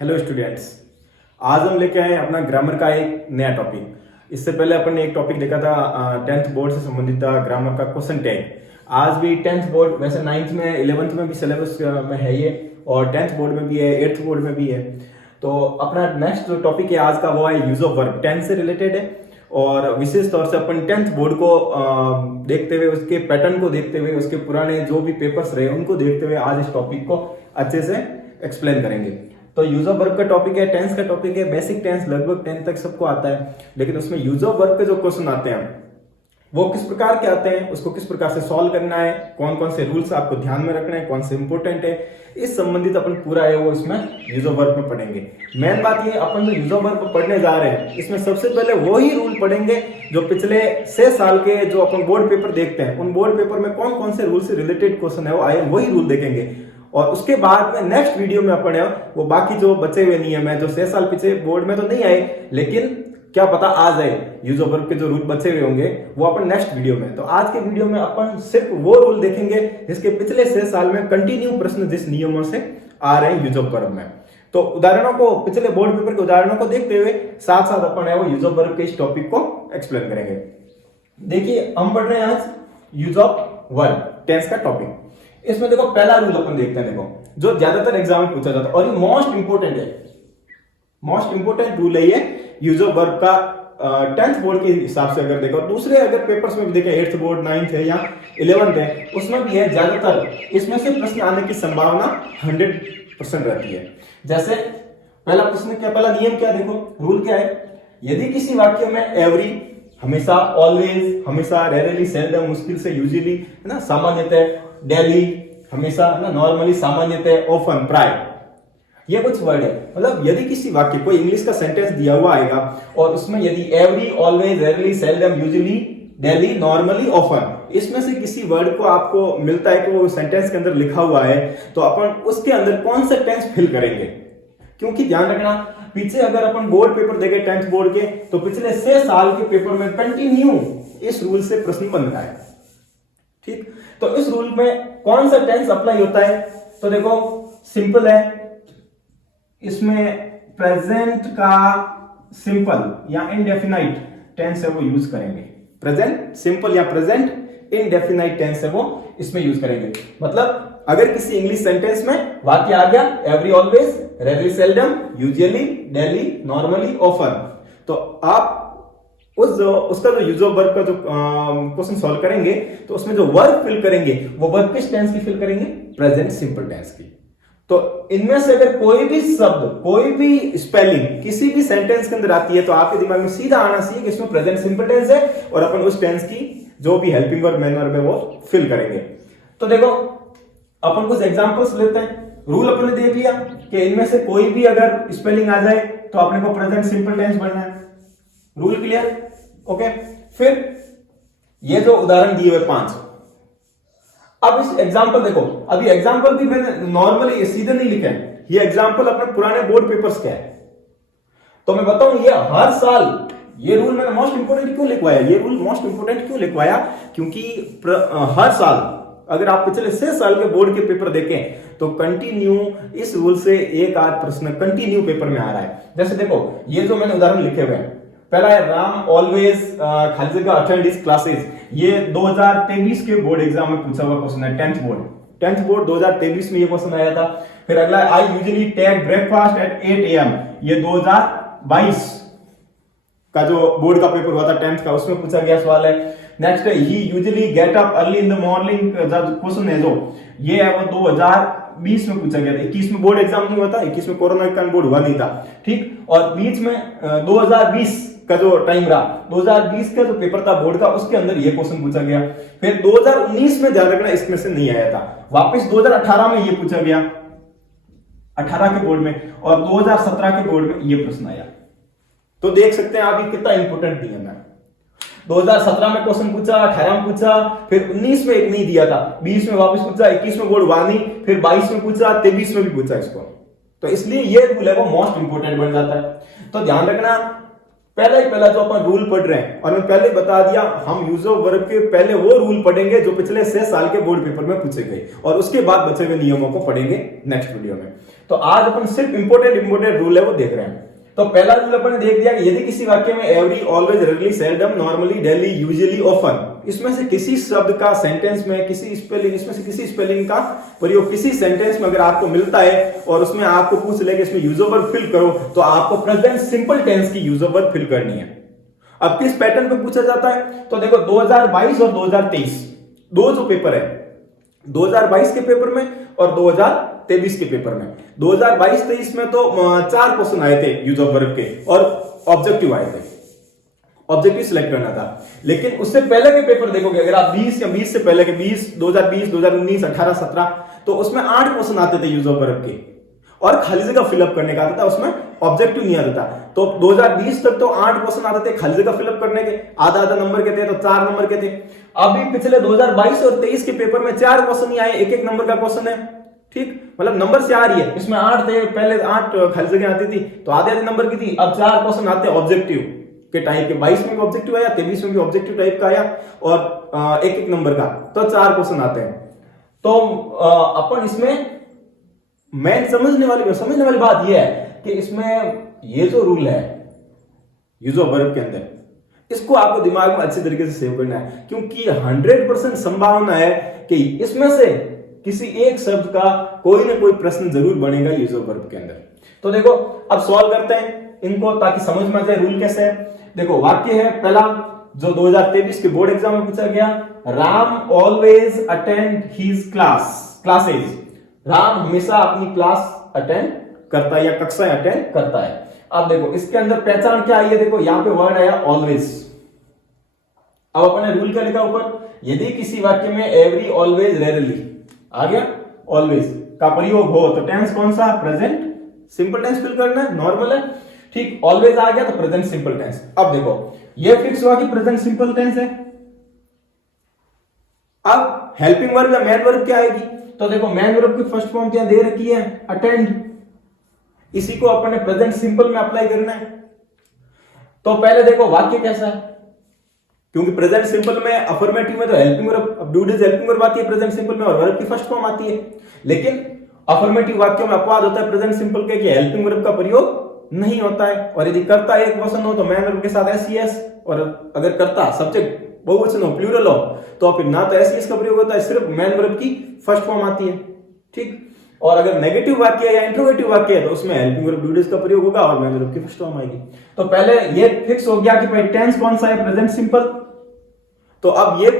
Hello students. आज हम लेके आए हैं अपना ग्रामर का एक नया टॉपिक। इससे पहले अपन ने एक टॉपिक देखा था 10th बोर्ड से संबंधित था, ग्रामर का क्वेश्चन टैग। आज भी 10th बोर्ड, वैसे 9th में 11th में भी सिलेबस में है ये, और 10th बोर्ड में भी है, 8th बोर्ड में भी है। तो अपना नेक्स्ट जो टॉपिक है आज का वो है यूज ऑफ वर्ब, 10 से रिलेटेड है। और विशेष तौर से अपन 10th बोर्ड को देखते हुए, उसके पैटर्न को देखते हुए, उसके पुराने जो भी पेपर्स रहे उनको देखते हुए आज इस टॉपिक को अच्छे से एक्सप्लेन करेंगे। तो यूज ऑफ वर्ब का टॉपिक है, टेंस का टॉपिक है। बेसिक टेंस लगभग 10 तक सबको आता है, लेकिन उसमें यूज ऑफ वर्ब के जो क्वेश्चन आते हैं वो किस प्रकार के आते हैं, उसको किस प्रकार से सॉल्व करना है, कौन कौन से रूल्स आपको ध्यान में रखना है, कौन से इंपॉर्टेंट है, इस संबंधित अपन पूरा है वो इसमें यूज ऑफ वर्ब में पढ़ेंगे। मेन बात ये, अपन जो यूज ऑफ वर्ब पढ़ने जा रहे हैं इसमें सबसे पहले वही रूल पढ़ेंगे जो पिछले 6 साल के जो अपन बोर्ड पेपर देखते हैं, उन बोर्ड पेपर में कौन कौन से रूल से रिलेटेड क्वेश्चन है वो आए, वही रूल देखेंगे। और उसके बाद में नेक्स्ट वीडियो में अपन है वो बाकी जो बचे हुए नियम है जो 6 साल पीछे बोर्ड में तो नहीं आए, लेकिन क्या पता आ जाए यूज ऑफ वर्ब के जो रूल बचे हुए होंगे वो अपन नेक्स्ट वीडियो में। तो आज के वीडियो में अपन सिर्फ वो रूल देखेंगे जिसके पिछले 6 साल में कंटिन्यू प्रश्न जिस नियमों से आ रहे हैं यूज ऑफ वर्ब में। तो उदाहरणों को, पिछले बोर्ड पेपर के उदाहरणों को देखते हुए साथ साथ अपन है वो यूज ऑफ वर्ब के इस टॉपिक को एक्सप्लेन करेंगे। देखिए, हम पढ़ रहे हैं आज यूज ऑफ वर्ब, टेंस का टॉपिक। इसमें देखो पहला रूल अपन देखते हैं, देखो जो ज्यादातर एग्जाम में पूछा जाता है और ये मोस्ट इंपोर्टेंट है, मोस्ट इंपोर्टेंट रूल है ये यूज ऑफ वर्ब का 10th बोर्ड के हिसाब से। अगर देखो दूसरे अगर पेपर्स में भी देखें, 8th बोर्ड, 9th है या 11th है, उसमें भी है, ज्यादातर इसमें से प्रश्न आने की संभावना 100% रहती है। जैसे पहला प्रश्न क्या, पहला नियम क्या, देखो रूल क्या है, यदि किसी वाक्य में एवरी, हमेशा, ऑलवेज, हमेशा, रेयरली, सेल्डम, मुश्किल से, यूजुअली, है ना, सामान्यतः, डेली, हमेशा, है ना, नॉर्मली, सामान्यतः, ऑफन, प्राय, ये कुछ वर्ड है। मतलब यदि किसी वाक्य, कोई इंग्लिश का सेंटेंस दिया हुआ आएगा और उसमें यदि every, always, rarely, seldom, usually, daily, normally, often, इसमें से किसी वर्ड को आपको मिलता है कि वो सेंटेंस के अंदर लिखा हुआ है, तो अपन उसके अंदर कौन सा टेंस फिल करेंगे। क्योंकि ध्यान रखना, पीछे अगर अपन बोर्ड पेपर देखें 10th बोर्ड के, तो पिछले 6 साल के पेपर में कंटिन्यू इस रूल से प्रश्न बन रहा है। ठीक, तो इस रूल में कौन सा टेंस अप्लाई होता है, तो देखो सिंपल है, इसमें प्रेजेंट का सिंपल या इनडेफिनाइट टेंस है वो यूज करेंगे। प्रेजेंट सिंपल या प्रेजेंट इनडेफिनाइट टेंस है वो इसमें यूज करेंगे। मतलब अगर किसी इंग्लिश सेंटेंस में वाक्य आ गया every, always, rarely, seldom, usually, daily, normally, often, तो आप उसका जो यूज ऑफ वर्ब का जो क्वेश्चन सॉल्व करेंगे तो उसमें जो वर्ब फिल करेंगे वो वर्ब किस टेंस की फिल करेंगे, प्रेजेंट सिंपल टेंस की। तो इनमें से अगर कोई भी शब्द, कोई भी स्पेलिंग किसी भी सेंटेंस के अंदर आती है तो आपके दिमाग में सीधा आना चाहिए कि इसमें प्रेजेंट सिंपल टेंस है और अपन उस टेंस की जो भी हेल्पिंग वर्ब मैनर में वो फिल करेंगे। तो देखो अपन कुछ एग्जांपल्स लेते हैं। रूल अपन ने देख लिया कि इनमें से कोई भी अगर स्पेलिंग आ जाए तो अपने को प्रेजेंट सिंपल टेंस बनना है। Rule clear, okay. फिर ये जो उदाहरण दिए हुए 5, अब इस एग्जाम्पल देखो, अभी एग्जाम्पल भी मैंने नॉर्मली सीधे नहीं लिखे हैं, ये एग्जाम्पल अपने पुराने बोर्ड पेपर्स के है। तो मैं बताऊं ये हर साल, ये रूल मैंने मोस्ट इंपोर्टेंट क्यों लिखवाया, ये रूल मोस्ट इंपोर्टेंट क्यों लिखवाया, क्योंकि हर साल अगर आप पिछले 6 साल के बोर्ड के पेपर देखें तो कंटिन्यू इस रूल से एक आध प्रश्न कंटिन्यू पेपर में आ रहा है। जैसे देखो ये जो मैंने उदाहरण लिखे हुए हैं, पहला है राम ऑलवेज खाली जगह अटेंड हिज क्लासेस, ये 2023 के बोर्ड एग्जाम में पूछा हुआ क्वेश्चन है, 10th बोर्ड 2023 में ये क्वेश्चन आया था। फिर अगला I usually take breakfast at 8 AM, ये 2022 का जो बोर्ड का पेपर हुआ था 10th का, उसमें पूछा गया सवाल है। नेक्स्ट है he usually get up early in the morning, question है जो ये है वो 2020 में पूछा गया था। 21 में बोर्ड एग्जाम नहीं हुआ था, 21 में कोरोना के कारण बोर्ड हुआ नहीं था। ठीक, और बीच में 2020 का जो टाइम रहा, 2020 का जो पेपर था बोर्ड का, उसके अंदर ये क्वेश्चन पूछा गया। फिर 2019 में ध्यान रखना इसमें से नहीं आया था, वापस 2018 में ये पूछा गया, 18 के बोर्ड में, और 2017 के बोर्ड में ये प्रश्न आया। तो देख सकते हैं आप ये कितना इंपोर्टेंट नियम है। 2017 में क्वेश्चन पूछा, 18 में पूछा, फिर 19 में एक नहीं दिया था, 20 में वापस पूछा, 21 में बोर्ड हुआ नहीं, फिर 22 में पूछा, 23 में भी पूछा इसको। तो इसलिए ये रूल है वो मोस्ट इंपोर्टेंट बन जाता है। तो ध्यान रखना, पहला ही पहला जो अपन रूल पढ़ रहे हैं, और मैं पहले बता दिया हम यूज ऑफ वर्ब के पहले वो रूल पढ़ेंगे जो पिछले 6 साल के बोर्ड पेपर में पूछे गए, और उसके बाद बचे हुए नियमों को पढ़ेंगे नेक्स्ट वीडियो में। तो आज अपन सिर्फ इंपोर्टेंट रूल है वो देख रहे हैं। तो पहला रूल अपन ने देख दिया कि यदि किसी वाक्य में every, always, rarely, seldom, normally, daily, usually, often, इसमें से किसी शब्द का सेंटेंस में किसी स्पेलिंग, इसमें से किसी स्पेलिंग का प्रयोग किसी सेंटेंस में अगर आपको मिलता है और उसमें आपको पूछ ले कि इसमें यूज ऑफ वर्ब फिल करो, तो आपको प्रेजेंट सिंपल टेंस की यूज ऑफ वर्ब फिल करनी है। अब किस पैटर्न पे पूछा जाता है, तो देखो 2022 और 2023 दो जो पेपर है, 2022 के पेपर में और 2023 के पेपर में। 2022-23 में तो 4 क्वेश्चन आए थे यूज ऑफ वर्ब के और ऑब्जेक्टिव आए थे, ऑब्जेक्टिव सिलेक्ट करना था। लेकिन उससे पहले के पेपर देखोगे अगर आप 20 या 20 से पहले के 2020, 2019, 18, 17, तो उसमें 8 क्वेश्चन आते थे यूज ऑफ वर्ब के और खाली जगह फिलअप करने का आता था, उसमें ऑब्जेक्टिव नहीं आता था। तो 2020 तक तो 8 क्वेश्चन आते थे खाली जगह फिलअप करने के, आधा नंबर के थे तो 4 नंबर के थे। अभी पिछले 2022 और 23 के पेपर में 4 क्वेश्चन ही आए, एक नंबर का क्वेश्चन है, ठीक, मतलब नंबर से आ रही है। इसमें 8 थे, पहले 8 खाली जगह आती थी तो आधे नंबर की थी, अब 4 क्वेश्चन आते हैं ऑब्जेक्टिव के टाइप के। 22 में भी ऑब्जेक्टिव आया, 23 में भी ऑब्जेक्टिव टाइप का आया और एक नंबर का, तो 4 क्वेश्चन आते हैं। तो अपन इसमें मैं समझने वाली बात यह है कि इसमें ये जो रूल है यूज ऑफ वर्ब के अंदर, इसको आपको दिमाग में अच्छी तरीके से सेव करना है, क्योंकि 100% संभावना है कि इसमें से किसी एक शब्द का कोई ना कोई प्रश्न जरूर बनेगा यूज ऑफ वर्ब के अंदर। तो देखो अब सॉल्व करते हैं इनको ताकि समझ में आ जाए रूल कैसे है। देखो वाक्य है पहला जो 2023 के बोर्ड एग्जाम में पूछा गया, Ram always attend his classes. Ram हमेशा अपनी क्लास अटेंड करता है या कक्षाएं अटेंड करता है। अब देखो इसके अंदर पहचान क्या आई है, देखो यहां पे वर्ड आया ऑलवेज। अब अपने रूल क्या लिखा ऊपर, यदि किसी वाक्य में एवरी, ऑलवेज, रेयरली आ गया, ऑलवेज का प्रयोग हो तो टेंस कौन सा, प्रेजेंट सिंपल टेंस फिल करना है, नॉर्मल है, ठीक। ऑलवेज आ गया तो प्रेजेंट सिंपल टेंस। अब देखो ये फिक्स हुआ कि प्रेजेंट सिंपल टेंस है। अब हेल्पिंग वर्ब या मैन वर्ब क्या आएगी, तो देखो मैन वर्ब की फर्स्ट फॉर्म क्या दे रखी है, अटेंड। इसी को अपन ने प्रेजेंट सिंपल में अप्लाई करना है। तो पहले देखो वाक्य कैसा है, क्योंकि प्रेजेंट सिंपल में अफर्मेटिव में तो हेल्पिंग वर्ब, अब डू डज हेल्पिंग वर्ब आती है प्रेजेंट सिंपल में और वर्ब की फर्स्ट फॉर्म आती है। लेकिन अफर्मेटिव वाक्यों में अपवाद होता है प्रेजेंट सिंपल के कि हेल्पिंग वर्ब का प्रयोग नहीं होता है, और यदि करता है एक वचन हो तो मैन वर्ब के साथ एस, और अगर करता सब्जेक्ट बहुवचन हो, प्लूरल हो, तो फिर ना तो एस का प्रयोग होता है, सिर्फ मैन वर्ब की फर्स्ट फॉर्म आती है, ठीक। और अगर नेगेटिव वाक्य या इंट्रोगेटिव वाक्य है तो उसमें हेल्पिंग वर्ब डू डज का प्रयोग होगा और मैन वर्ब की फर्स्ट फॉर्म आएगी। तो पहले ये फिक्स हो गया कि भाई टेंस कौन सा है, प्रेजेंट सिंपल। तो अब ये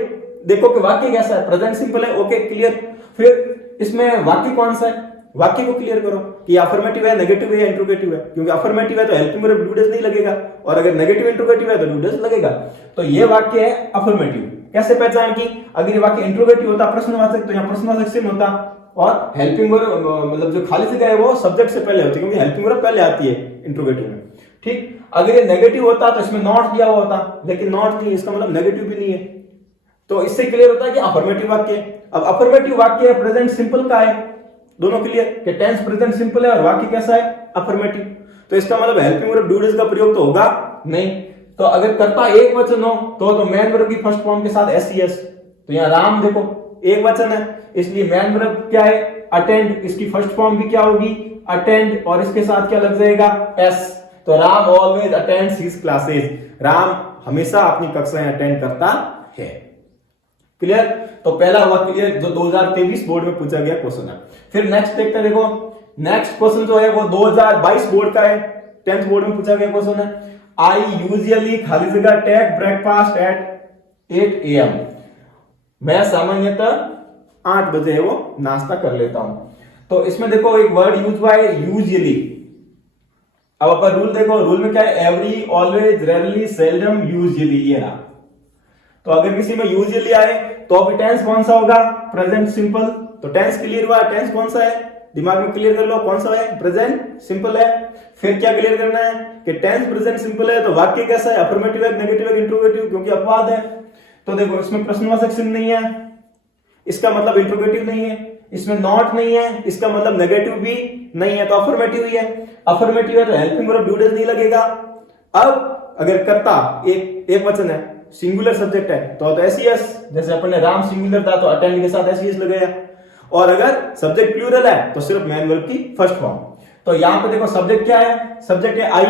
देखो कि वाक्य कैसा है, प्रेजेंट सिंपल है, ओके क्लियर। फिर इसमें वाक्य कौन सा है, वाक्य को क्लियर करो कि अफर्मेटिव है, नेगेटिव है या इंट्रोगेटिव है। क्योंकि अफर्मेटिव है तो हेल्पिंग वर्ब डू डज नहीं लगेगा, और अगर नेगेटिव इंट्रोगेटिव है तो डू डज लगेगा। तो ये वाक्य है अफर्मेटिव। कैसे पहचान की, अगर ये वाक्य इंट्रोगेटिव होता प्रश्नवाचक तो यहाँ प्रश्नवाचक चिन्ह होता, और हेल्पिंग वर्ब मतलब जो खाली जगह है वो सब्जेक्ट से पहले होती है, क्योंकि हेल्पिंग वर्ब पहले आती है इंट्रोगेटिव में, ठीक। अगर ये नेगेटिव होता तो इसमें नॉट दिया हुआ होता, लेकिन नॉट नहीं, इसका मतलब नेगेटिव भी नहीं है। तो इससे क्लियर होता है कि अफर्मेटिव वाक्य है। अब अफर्मेटिव वाक्य है प्रेजेंट सिंपल का है, दोनों क्लियर कि टेंस प्रेजेंट सिंपल है और वाक्य कैसा है, अफर्मेटिव। तो इसका मतलब हेल्पिंग वर्ब डू डज का प्रयोग तो होगा नहीं। तो अगर कर्ता एक वचन हो तो मैन वर्ब की फर्स्ट फॉर्म के साथ एस। तो यहाँ राम देखो एक वचन है, इसलिए मैन वर्ब क्या है, अटेंड। इसकी फर्स्ट फॉर्म भी क्या होगी, अटेंड, और इसके साथ क्या लग जाएगा, एस। तो Ram always attends his classes. Ram हमेशा अपनी कक्षाएं अटेंड करता है। क्लियर। तो पहला हुआ क्लियर जो 2023 बोर्ड में पूछा गया क्वेश्चन है। फिर नेक्स्ट देखते हैं, देखो नेक्स्ट क्वेश्चन जो है वो 2022 बोर्ड का है, 10th बोर्ड में पूछा गया क्वेश्चन है। आई यूजुअली खाली जगह टेक ब्रेकफास्ट एट 8 AM। मैं सामान्यतः 8 बजे है वो नाश्ता कर लेता हूं। तो इसमें देखो एक वर्ड यूज हुआ है यूजुअली। अब अपन रूल देखो, रूल में क्या है, every, always, rarely, seldom, usually, ये रहा। तो अगर किसी में यूजुअली आए तो अभी टेंस कौन सा होगा, प्रेजेंट सिंपल। तो टेंस क्लियर हुआ, टेंस कौन सा है, दिमाग में क्लियर कर लो कौन सा है, प्रेजेंट सिंपल है। फिर क्या क्लियर करना है कि टेंस प्रेजेंट सिंपल है तो वाक्य कैसा है, अफर्मेटिव है, नेगेटिव है, इंट्रोगेटिव, क्योंकि अपवाद है। तो देखो इसमें प्रश्नवाचक चिन्ह नहीं है, इसका मतलब इंट्रोगेटिव नहीं है। इसमें नॉट नहीं है, इसका मतलब नेगेटिव भी नहीं है, तो अफर्मेटिव ही है। अफर्मेटिव है तो हेल्पिंग वर्ब डू डज नहीं लगेगा। अब अगर कर्ता एक वचन है, सिंगुलर सब्जेक्ट है तो एसईएस, जैसे अपन ने राम सिंगुलर था तो अटेंड के साथ एसईएस लगाया, और अगर सब्जेक्ट प्लूरल है तो सिर्फ मैन वर्ब की फर्स्ट फॉर्म। तो यहां पे देखो सब्जेक्ट क्या है, सब्जेक्ट है आई।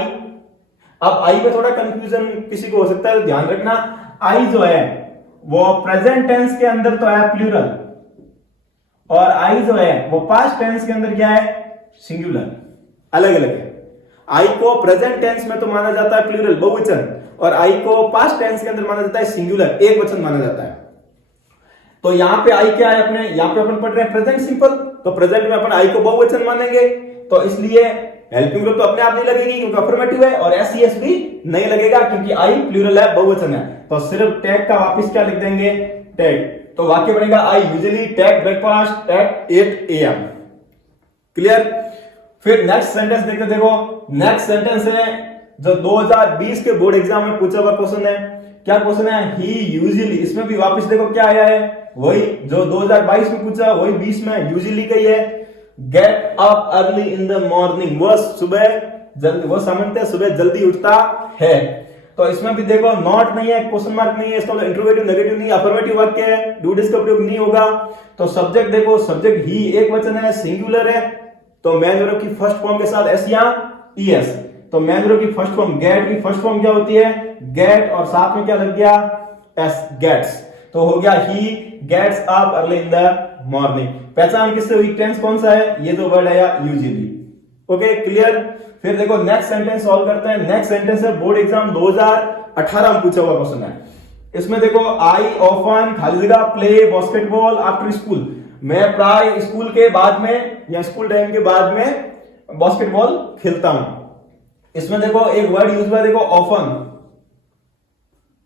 अब आई पे थोड़ा कंफ्यूजन किसी को हो सकता है, तो ध्यान रखना आई जो है वो प्रेजेंट टेंस के अंदर तो है प्लूरल, और आई जो है वो पास्ट टेंस के अंदर क्या है, सिंगुलर, अलग अलग है। आई को प्रेजेंट टेंस में तो माना जाता है प्लूरल, बहुवचन, और आई को पास्ट टेंस के अंदर माना जाता है सिंगुलर, एक वचन माना जाता है। तो यहां पे आई क्या है, अपने यहां पे अपन पढ़ रहे हैं प्रेजेंट सिंपल, तो प्रेजेंट में अपन आई को बहुवचन मानेंगे, तो इसलिए हेल्पिंग वर्ब तो अपने आप नहीं लगेगी क्योंकि अफर्मेटिव है, और एसईएस भी नहीं लगेगा क्योंकि आई प्लूरल है, बहुवचन है। तो सिर्फ टेक का वापस क्या लिख देंगे, टेक। तो वाक्य बनेगा I usually take breakfast at 8 AM। Clear. फिर नेक्स्ट सेंटेंस देखते, देखो नेक्स्ट सेंटेंस है जो 2020 के बोर्ड एग्जाम में पूछा हुआ क्वेश्चन है। क्या क्वेश्चन है, ही यूजुअली, इसमें भी वापस देखो क्या आया है, वही जो 2022 में पूछा वही 20 में यूजुअली का ही है, gate up early in the morning, वो सुबह जल्दी, वो समझते हैं सुबह जल्दी उठता है। तो इसमें भी देखो नॉट नहीं है, क्वेश्चन मार्क नहीं है, इसका मतलब इंट्रोगेटिव नेगेटिव नहीं, अफर्मेटिव वाक्य है, डू डिस का प्रयोग नहीं होगा। तो सब्जेक्ट देखो, सब्जेक्ट ही एक वचन है, सिंगुलर है, तो मैन वर्ब की फर्स्ट फॉर्म के साथ एस या ईएस। तो मैन वर्ब की फर्स्ट फॉर्म, गेट की फर्स्ट फॉर्म क्या होती है, गेट, और साथ में क्या लग गया, एस, गेट्स। तो हो गया he gets up early in the morning. पहचान किससे हुई, टेंस कौन सा है, ये जो वर्ड है यूजुअली। Okay clear. फिर देखो नेक्स्ट सेंटेंस सॉल्व करते हैं। नेक्स्ट सेंटेंस है बोर्ड एग्जाम 2018 में पूछा हुआ क्वेश्चन है। इसमें देखो आई ऑफन खाली जगह प्ले बास्केटबॉल आफ्टर स्कूल, मैं प्राय स्कूल के बाद में या स्कूल टाइम के बाद में बास्केटबॉल खेलता हूं। इसमें देखो एक वर्ड यूज हुआ, देखो ऑफन,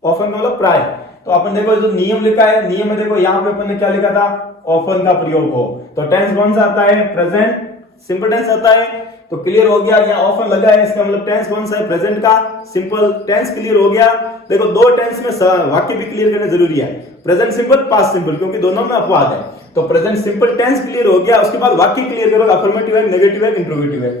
ऑफन का मतलब प्राय। तो अपन देखो जो नियम लिखा है, नियम में देखो यहां पे अपन ने क्या लिखा था, ऑफन का प्रयोग हो, तो टेंस कौन सा आता है, प्रेजेंट सिंपल टेंस आता है। तो क्लियर हो गया, यहाँ ऑफन लगा है, इसका मतलब टेंस कौन सा है, प्रेजेंट का सिंपल टेंस। क्लियर हो गया। देखो दो टेंस में वाक्य भी क्लियर करना जरूरी है, प्रेजेंट सिंपल, पास्ट सिंपल, क्योंकि दोनों में अपवाद है। तो प्रेजेंट सिंपल टेंस क्लियर हो गया, उसके बाद वाक्य क्लियर करो, अफर्मेटिव है, नेगेटिव है, इंट्रोगेटिव है।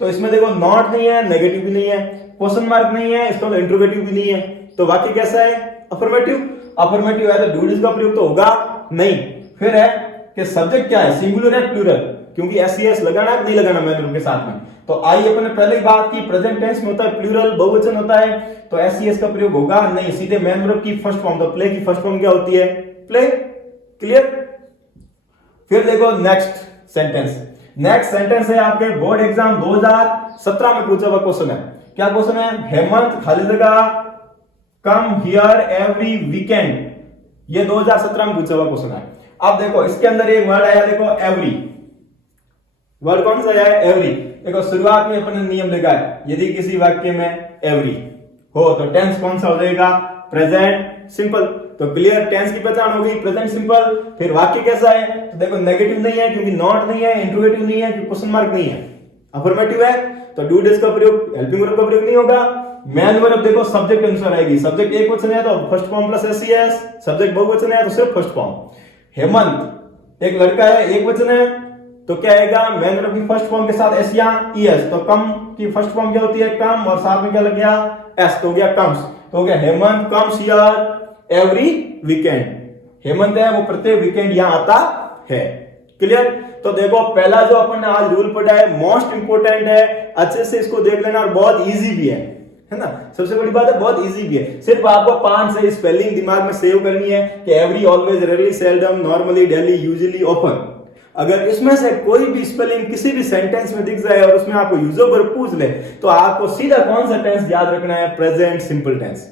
तो इसमें देखो नॉट नहीं है, नेगेटिव भी नहीं है, क्वेश्चन मार्क नहीं है, इसका मतलब इंट्रोगेटिव भी नहीं है। तो वाक्य कैसा है, अफर्मेटिव। अफर्मेटिव है तो डू डिस का प्रयोग तो होगा नहीं। फिर है कि सब्जेक्ट क्या है, सिंगुलर है प्लूरल, क्योंकि एसईएस लगाना नहीं लगाना मैन के साथ में। तो आई अपन ने पहले ही बात की, प्रेजेंट टेंस में होता है प्लूरल, बहुवचन होता है, तो एसईएस का प्रयोग होगा नहीं, सीधे मैन वर्ब की फर्स्ट फॉर्म। तो प्ले की फर्स्ट फॉर्म क्या होती है, प्ले। क्लियर। फिर देखो नेक्स्ट सेंटेंस। नेक्स्ट सेंटेंस है आपके बोर्ड एग्जाम 2017 में पूछा हुआ क्वेश्चन है। क्या क्वेश्चन है, हेमंत खाली जगह कम हियर एवरी वीकेंड, ये 2017 में पूछा हुआ क्वेश्चन है। अब देखो इसके अंदर एक वर्ड आया, देखो एवरी, वर्ड कौन सा आया है, एवरी। देखो शुरुआत में अपन ने नियम लिखा है, यदि किसी वाक्य में एवरी हो तो टेंस कौन सा हो जाएगा, प्रेजेंट सिंपल। तो क्लियर, टेंस की पहचान हो गई, प्रेजेंट सिंपल। फिर वाक्य कैसा है, तो देखो नेगेटिव नहीं है क्योंकि नॉट नहीं है, इंट्रोगेटिव नहीं है क्योंकि क्वेश्चन मार्क नहीं है, अफर्मेटिव है तो डू डिस का प्रयोग, हेल्पिंग वर्ब का प्रयोग नहीं होगा। मैन वर्ब देखो सब्जेक्ट अनुसार आएगी, सब्जेक्ट एक वचन है तो first form plus SES, subject बहुवचन है तो सिर्फ फर्स्ट फॉर्म। हेमंत एक लड़का है, एक वचन है, तो क्या आएगा, मैन वर्ब की फर्स्ट फॉर्म के साथ एस या ईएस। तो कम की फर्स्ट फॉर्म क्या होती है, कम, और साथ में क्या लग गया, एस, तो हो गया कम्स। तो हो गया Hemant comes here every weekend. Hemant है वो प्रत्येक वीकेंड यहां आता है। क्लियर। तो देखो पहला जो अपन ने आज रूल पढ़ा है मोस्ट इंपोर्टेंट है, अच्छे से इसको देख लेना, और बहुत इजी भी है ना। सबसे बड़ी बात है बहुत इजी भी है, सिर्फ आपको 5 से स्पेलिंग दिमाग में सेव करनी है कि every, always, rarely, seldom, normally, daily, usually, often. अगर इसमें से कोई भी स्पेलिंग किसी भी सेंटेंस में दिख जाए और उसमें आपको यूजर वर्ब पूछ ले, तो आपको सीधा कौन सा टेंस याद रखना है, प्रेजेंट सिंपल टेंस।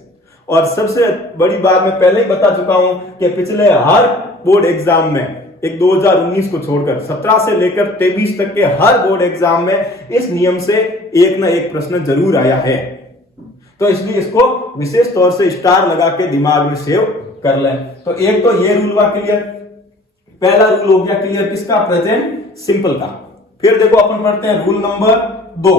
और सबसे बड़ी बात मैं पहले ही बता चुका हूं कि पिछले हर बोर्ड एग्जाम में, एक 2019 को छोड़कर 17 से लेकर 23 तक के हर बोर्ड एग्जाम में इस नियम से एक ना एक प्रश्न जरूर आया है। तो इसलिए इसको विशेष तौर से स्टार लगा के दिमाग में सेव कर लें। तो एक तो ये रूल हुआ क्लियर, पहला रूल हो गया क्लियर किसका, प्रेजेंट सिंपल का। फिर देखो अपन पढ़ते हैं रूल नंबर 2।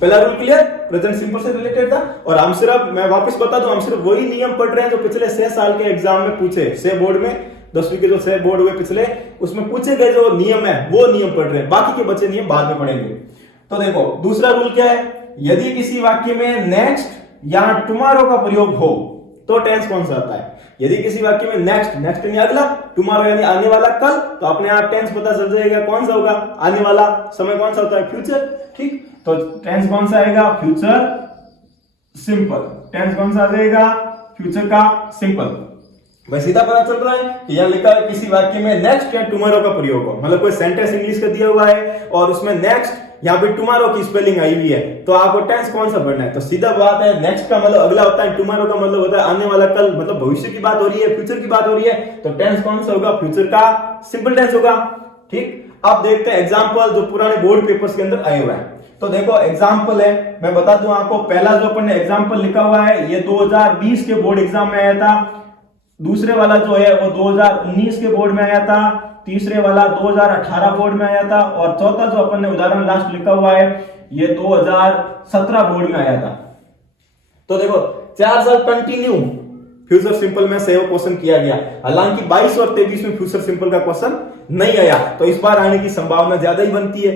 पहला रूल क्लियर, प्रेजेंट सिंपल से रिलेटेड था, और हम सिर्फ, मैं वापस बता दूं, हम सिर्फ वही नियम पढ़ रहे हैं जो पिछले 6 साल के एग्जाम में पूछे, 6 बोर्ड में, 10वीं के जो 6 बोर्ड हुए पिछले, उसमें पूछे गए जो नियम है वो नियम पढ़ रहे हैं, बाकी के बचे नियम बाद में पढ़ेंगे। तो देखो दूसरा रूल क्या है, यदि किसी वाक्य में नेक्स्ट या टुमारो का प्रयोग हो तो टेंस कौन सा आता है? यदि किसी वाक्य में नेक्स्ट, नेक्स्ट यानी अगला, टुमारो यानी आने वाला कल, तो अपने आप टेंस पता चल जाएगा कौन सा होगा, आने वाला समय कौन सा होता है, फ्यूचर। ठीक, तो टेंस कौन सा आएगा, फ्यूचर सिंपल। टेंस कौन सा आ जाएगा, फ्यूचर का सिंपल। भाई सीधा पता चल रहा है कि यहां लिखा है किसी वाक्य में नेक्स्ट या टुमारो का प्रयोग हो, मतलब कोई सेंटेंस इंग्लिश का दिया हुआ है और उसमें नेक्स्ट यहाँ पे टुमारो की स्पेलिंग आई हुई है, तो आपको टेंस कौन सा पढ़ना है। तो सीधा बात है, नेक्स्ट का मतलब अगला होता है, टुमारो का मतलब होता है आने वाला कल, मतलब भविष्य की बात हो रही है, फ्यूचर की बात हो रही है, तो टेंस कौन सा होगा, फ्यूचर का सिंपल टेंस होगा। ठीक, अब देखते हैं एग्जांपल जो पुराने बोर्ड पेपर्स के अंदर आए हुए हैं। तो देखो एग्जांपल है, मैं बता दूं आपको, पहला जो अपन ने एग्जांपल लिखा हुआ है ये 2020 के बोर्ड एग्जाम में आया था, दूसरे वाला जो है वो 2019 के बोर्ड में आया था, तीसरे वाला 2018 बोर्ड में आया था, और चौथा जो अपन ने उदाहरण लास्ट लिखा हुआ है ये 2017 बोर्ड में आया था। तो देखो 4 साल कंटिन्यू फ्यूचर सिंपल में से वो क्वेश्चन किया गया, हालांकि 22 और 23 में फ्यूचर सिंपल का क्वेश्चन नहीं आया, तो इस बार आने की संभावना ज्यादा ही बनती है।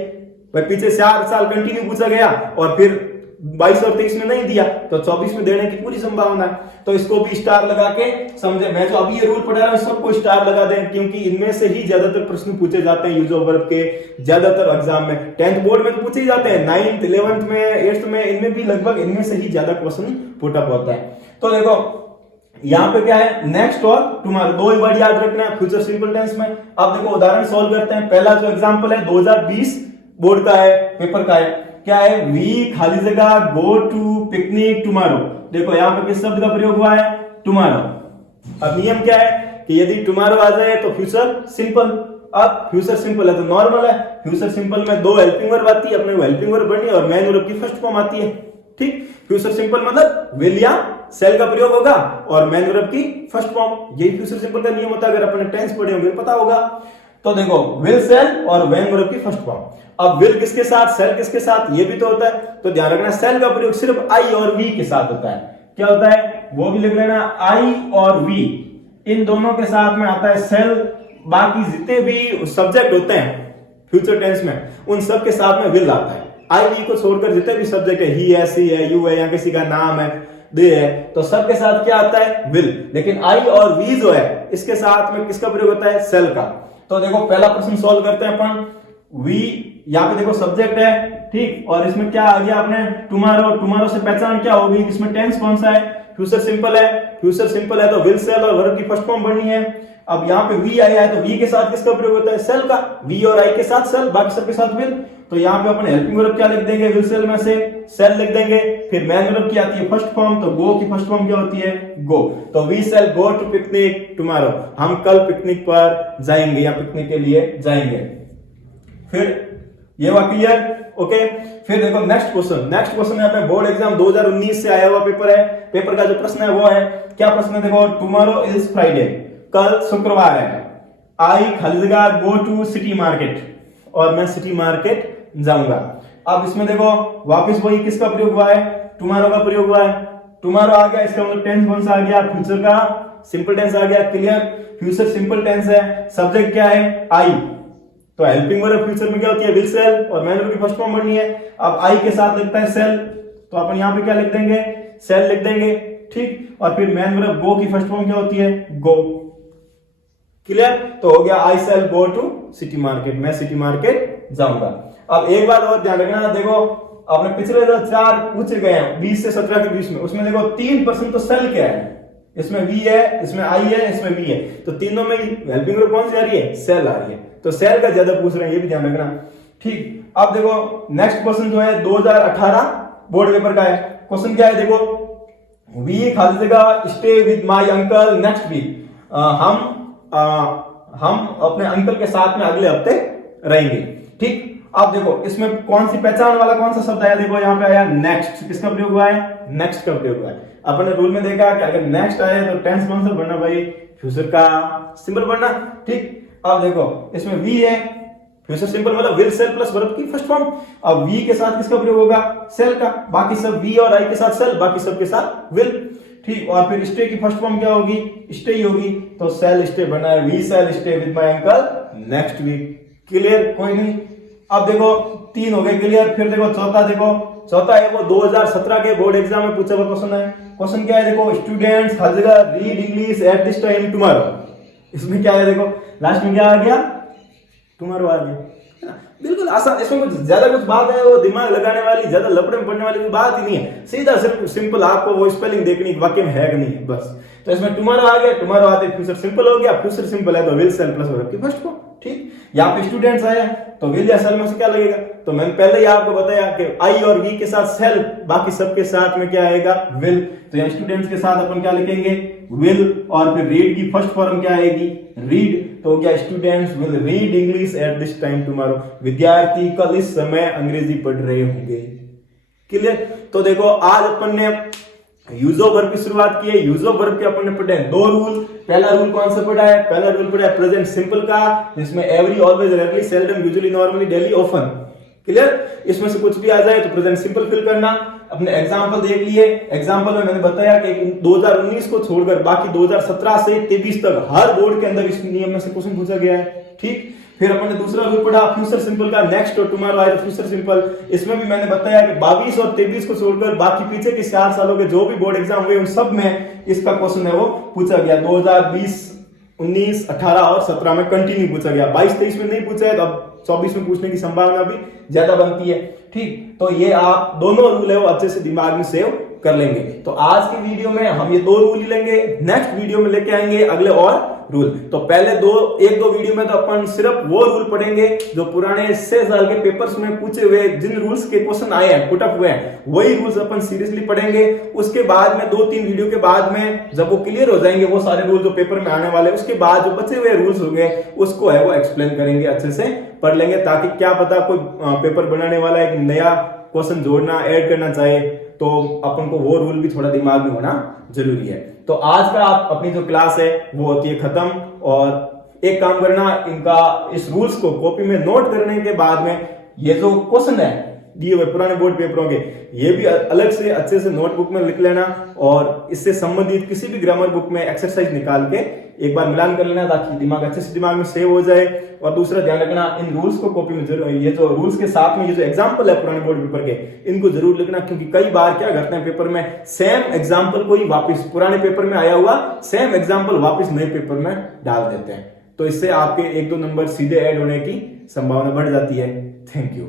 भाई पीछे 4 साल कंटिन्यू पूछा गया और फिर 22 और 23 में नहीं दिया, तो 24 में देने की पूरी संभावना है। तो इसको भी स्टार लगा के समझे, मैं जो अभी ये रूल पढ़ा रहा हूं सबको स्टार लगा दें, क्योंकि इनमें से ही ज्यादातर प्रश्न पूछे जाते हैं यूज ऑफ वर्ब के ज्यादातर एग्जाम में। 10th बोर्ड में तो पूछे ही जाते हैं, 9th 11th में 8th में, इनमें भी लगभग इनमें से ही ज्यादा क्वेश्चन पुट अप होता है। तो देखो यहाँ पे क्या है, नेक्स्ट और टुमारो, दो ही वर्ड याद रखना है फ्यूचर सिंपल टेंस में। अब देखो उदाहरण सॉल्व करते हैं। पहला जो एग्जांपल है 2020 बोर्ड का है, पेपर का है, क्या है, वी खाली जगह गो टू पिकनिक टुमारो। देखो यहाँ पे किस शब्द का प्रयोग हुआ है, टुमारो। अब नियम क्या है कि यदि टुमारो आ जाए तो फ्यूचर सिंपल। अब फ्यूचर सिंपल है तो नॉर्मल है, फ्यूचर सिंपल में 2 हेल्पिंग वर्ब आती है, अपने को हेल्पिंग वर्ब बढ़नी और मेन वर्ब की फर्स्ट फॉर्म आती है। ठीक, फ्यूचर सिंपल मतलब विल या सेल का प्रयोग होगा और मेन वर्ब की फर्स्ट फॉर्म, यही फ्यूचर सिंपल का नियम होता है। अगर अपने टेंस पढ़े होंगे पता होगा। तो देखो विल सेल और मेन वर्ब की फर्स्ट फॉर्म। अब विल किसके साथ, सेल किसके साथ, ये भी तो होता है, तो ध्यान रखना सेल का प्रयोग सिर्फ आई और वी के साथ होता है। क्या होता है वो भी लिख लेना, आई और वी इन दोनों के साथ में आता है सेल। बाकी जितने भी सब्जेक्ट होते हैं फ्यूचर टेंस में उन सब के साथ में विल आता है। आई वी को छोड़कर जितने भी सब्जेक्ट है, ही है, सी है, यू है, या किसी का नाम है, दे है, तो सबके साथ क्या आता है, विल। लेकिन आई और वी जो है इसके साथ में किसका प्रयोग होता है, सेल का। तो देखो पहला प्रश्न सॉल्व करते हैं अपन। वी यहाँ पे देखो सब्जेक्ट है, ठीक, और इसमें क्या आ गया अपने टुमारो। टुमारो से पहचान क्या होगी, इसमें टेंस कौन सा है, फ्यूचर सिंपल है। फ्यूचर सिंपल है तो विल सेल और वर्ब की फर्स्ट फॉर्म बढ़नी है। अब यहाँ पे वी आया है तो वी के साथ किसका प्रयोग होता है, सेल का। वी और आई के साथ सेल, बाकी सबके साथ विल। तो यहाँ पे अपन हेल्पिंग वर्ब क्या लिख देंगे, विल सेल में से सेल लिख देंगे। फिर मेन वर्ब की आती है फर्स्ट फॉर्म, तो गो की फर्स्ट फॉर्म क्या होती है, गो। तो we shall go to picnic tomorrow, हम कल पिकनिक पर जाएंगे या पिकनिक के लिए जाएंगे। फिर ये हुआ क्लियर, ओके। फिर देखो नेक्स्ट क्वेश्चन। नेक्स्ट क्वेश्चन है अपने बोर्ड एग्जाम 2019 से आया हुआ पेपर है। पेपर का जो प्रश्न है वो है, क्या प्रश्न है, देखो टुमारो इज फ्राइडे, कल शुक्रवार है। आई खाली जगह गो टू सिटी मार्केट, और मैं सिटी मार्केट जाऊंगा। अब इसमें देखो वापस वही किसका प्रयोग हुआ है, टुमारो का प्रयोग हुआ है। टुमारो आ गया, इसका मतलब टेंस कौन सा आ गया, फ्यूचर का सिंपल टेंस आ गया। क्लियर, फ्यूचर सिंपल टेंस है। सब्जेक्ट क्या है, आई, तो हेल्पिंग वर्ब फ्यूचर में क्या होती है, विल सेल, और मेन वर्ब की फर्स्ट फॉर्म बननी है। अब आई के साथ लगता है सेल, तो अपन यहाँ पे क्या लिख देंगे, सेल लिख देंगे, ठीक। और फिर मेन वर्ब गो की फर्स्ट फॉर्म क्या होती है, गो। क्लियर, तो हो गया I shall go to city market, मैं सिटी मार्केट जाऊंगा। अब एक बात और ध्यान रखना, देखो आपने पिछले जो 4 पूछे गए हैं 20 से 17 के बीच में, उसमें देखो 3% तो सेल क्या है, इसमें वी है, इसमें आई है, इसमें वी है, तो तीनों में हेल्पिंग वर्ब कौन सी आ रही है, सेल आ रही है। तो सेल का ज्यादा पूछ रहे हैं, ये भी ध्यान रखना, ठीक। अब देखो नेक्स्ट क्वेश्चन जो है 2018 बोर्ड पेपर का है। क्वेश्चन क्या है, देखो वी खाली जगह stay with my uncle next week, हम अपने अंकल के साथ में अगले हफ्ते रहेंगे, ठीक। अब देखो इसमें कौन सी पहचान वाला कौन सा शब्द आया, देखो यहाँ पे आया नेक्स्ट, किसका प्रयोग हुआ है, नेक्स्ट का प्रयोग हुआ है। अपन ने रूल में देखा कि अगर नेक्स्ट आए तो टेंस कौन सा बनना भाई, फ्यूचर का सिंपल बनना, ठीक। अब देखो इसमें वी है, फ्यूचर सिंपल मतलब विल सेल प्लस वर्ब की फर्स्ट फॉर्म। अब वी के साथ किसका प्रयोग होगा, सेल का। बाकी सब वी और आई के साथ सेल, बाकी सब के साथ विल, ठीक। और फिर स्टे की फर्स्ट फॉर्म क्या होगी, स्टे ही होगी, तो सेल स्टे बना है, we shall stay with my uncle next week. Clear, कोई नहीं, अब देखो 3 हो गए क्लियर। फिर देखो चौथा, देखो चौथा है वो 2017 के बोर्ड एग्जाम में पूछा हुआ क्वेश्चन है। क्वेश्चन क्या है देखो, स्टूडेंट्स हर जगह read English at this time tomorrow. इसमें क्या है देखो, लास्ट में क्या आ गया, टुमारो आ गया। बिल्कुल आसान, इसमें कुछ ज्यादा कुछ बात है वो दिमाग लगाने वाली, ज्यादा लपड़े में पड़ने वाली कोई बात ही नहीं है। सीधा सिर्फ सिंपल आपको वो स्पेलिंग देखनी, वाक्य में है कि नहीं है, बस। तो इसमें टुमारो आ गया, टुमारो आते फ्यूचर सिंपल हो गया, फ्यूचर सिंपल है तो विल सेल प्लस वर्ब की फर्स्ट फॉर्म, ठीक। यहाँ पे स्टूडेंट्स आया तो विल या सेल में से क्या लगेगा, तो मैंने पहले ही आपको बताया कि आई और वी के साथ सेल, बाकी सबके साथ में क्या आएगा, विल। तो यहाँ स्टूडेंट्स के साथ अपन क्या लिखेंगे, विल, और फिर रीड की फर्स्ट फॉर्म क्या आएगी, रीड। तो क्या, students will read English at this time tomorrow, विद्यार्थी कल इस समय अंग्रेजी पढ़ रहे होंगे। क्लियर। तो देखो आज अपन ने यूज ऑफ वर्ब की शुरुआत की है। यूज ऑफ वर्ब के अपन ने पढ़े हैं 2 रूल। पहला रूल कौन सा पढ़ा है, पहला रूल पढ़ा है प्रेजेंट सिंपल का, जिसमें every, always, rarely, seldom, usually, normally, daily, often. Clear. इसमें से कुछ भी आ जाए तो प्रेजेंट सिंपल फिल करना। अपने एग्जांपल देख लिए। एग्जांपल में मैंने बताया कि 2019 को छोड़कर बाकी 2017 से 23 तक हर बोर्ड के अंदर इस नियम में से क्वेश्चन पूछा गया है, ठीक। फिर अपन ने दूसरा रूल पढ़ा फ्यूचर सिंपल का, नेक्स्ट और टुमारो आए फ्यूचर सिंपल। इसमें भी मैंने बताया कि 22 और 23 को छोड़कर बाकी पीछे के 4 सालों के जो भी बोर्ड एग्जाम हुए उन सब में इसका क्वेश्चन है वो पूछा गया। 2020, 19, 18 और 17 में कंटिन्यू पूछा गया। 22-23 में नहीं पूछा है तो अब 24 में पूछने की संभावना भी ज्यादा बनती है, ठीक। तो ये आप दोनों रूल है वो अच्छे से दिमाग में सेव कर लेंगे। तो आज की वीडियो में हम ये 2 रूल ही लेंगे, नेक्स्ट वीडियो में लेके आएंगे अगले और रूल। तो पहले 1-2 वीडियो में तो अपन सिर्फ वो रूल पढ़ेंगे जो पुराने 6 साल के पेपर्स में पूछे हुए, जिन रूल्स के क्वेश्चन आए हैं, पुट अप हुए हैं, वही रूल्स अपन सीरियसली पढ़ेंगे। उसके बाद में 2-3 वीडियो के बाद में जब वो क्लियर हो जाएंगे वो सारे रूल जो पेपर में आने वाले, उसके बाद जो बचे हुए रूल्स होंगे उसको है वो एक्सप्लेन करेंगे, अच्छे से पढ़ लेंगे, ताकि क्या पता कोई पेपर बनाने वाला एक नया क्वेश्चन जोड़ना, ऐड करना चाहे तो अपन को वो रूल भी थोड़ा दिमाग में होना जरूरी है। तो आज का अपनी जो क्लास है वो होती है खत्म। और एक काम करना, इनका इस रूल्स को कॉपी में नोट करने के बाद में ये जो क्वेश्चन है दिए हुए पुराने बोर्ड पेपरों के, ये भी अलग से अच्छे से नोटबुक में लिख लेना और इससे संबंधित किसी भी ग्रामर बुक में एक्सरसाइज निकाल के एक बार मिलान कर लेना, ताकि दिमाग अच्छे से दिमाग में सेव हो जाए। और दूसरा ध्यान रखना, इन रूल्स को कॉपी में जरूर, ये जो रूल्स के साथ में ये जो एग्जांपल है पुराने बोर्ड पेपर के, इनको जरूर लिखना, क्योंकि कई बार क्या करते हैं पेपर में सेम एग्जांपल को ही वापस पुराने पेपर में आया हुआ सेम एग्जांपल वापस नए पेपर में डाल देते हैं। तो इससे आपके 1-2 नंबर सीधे ऐड होने की संभावना बढ़ जाती है। Thank you.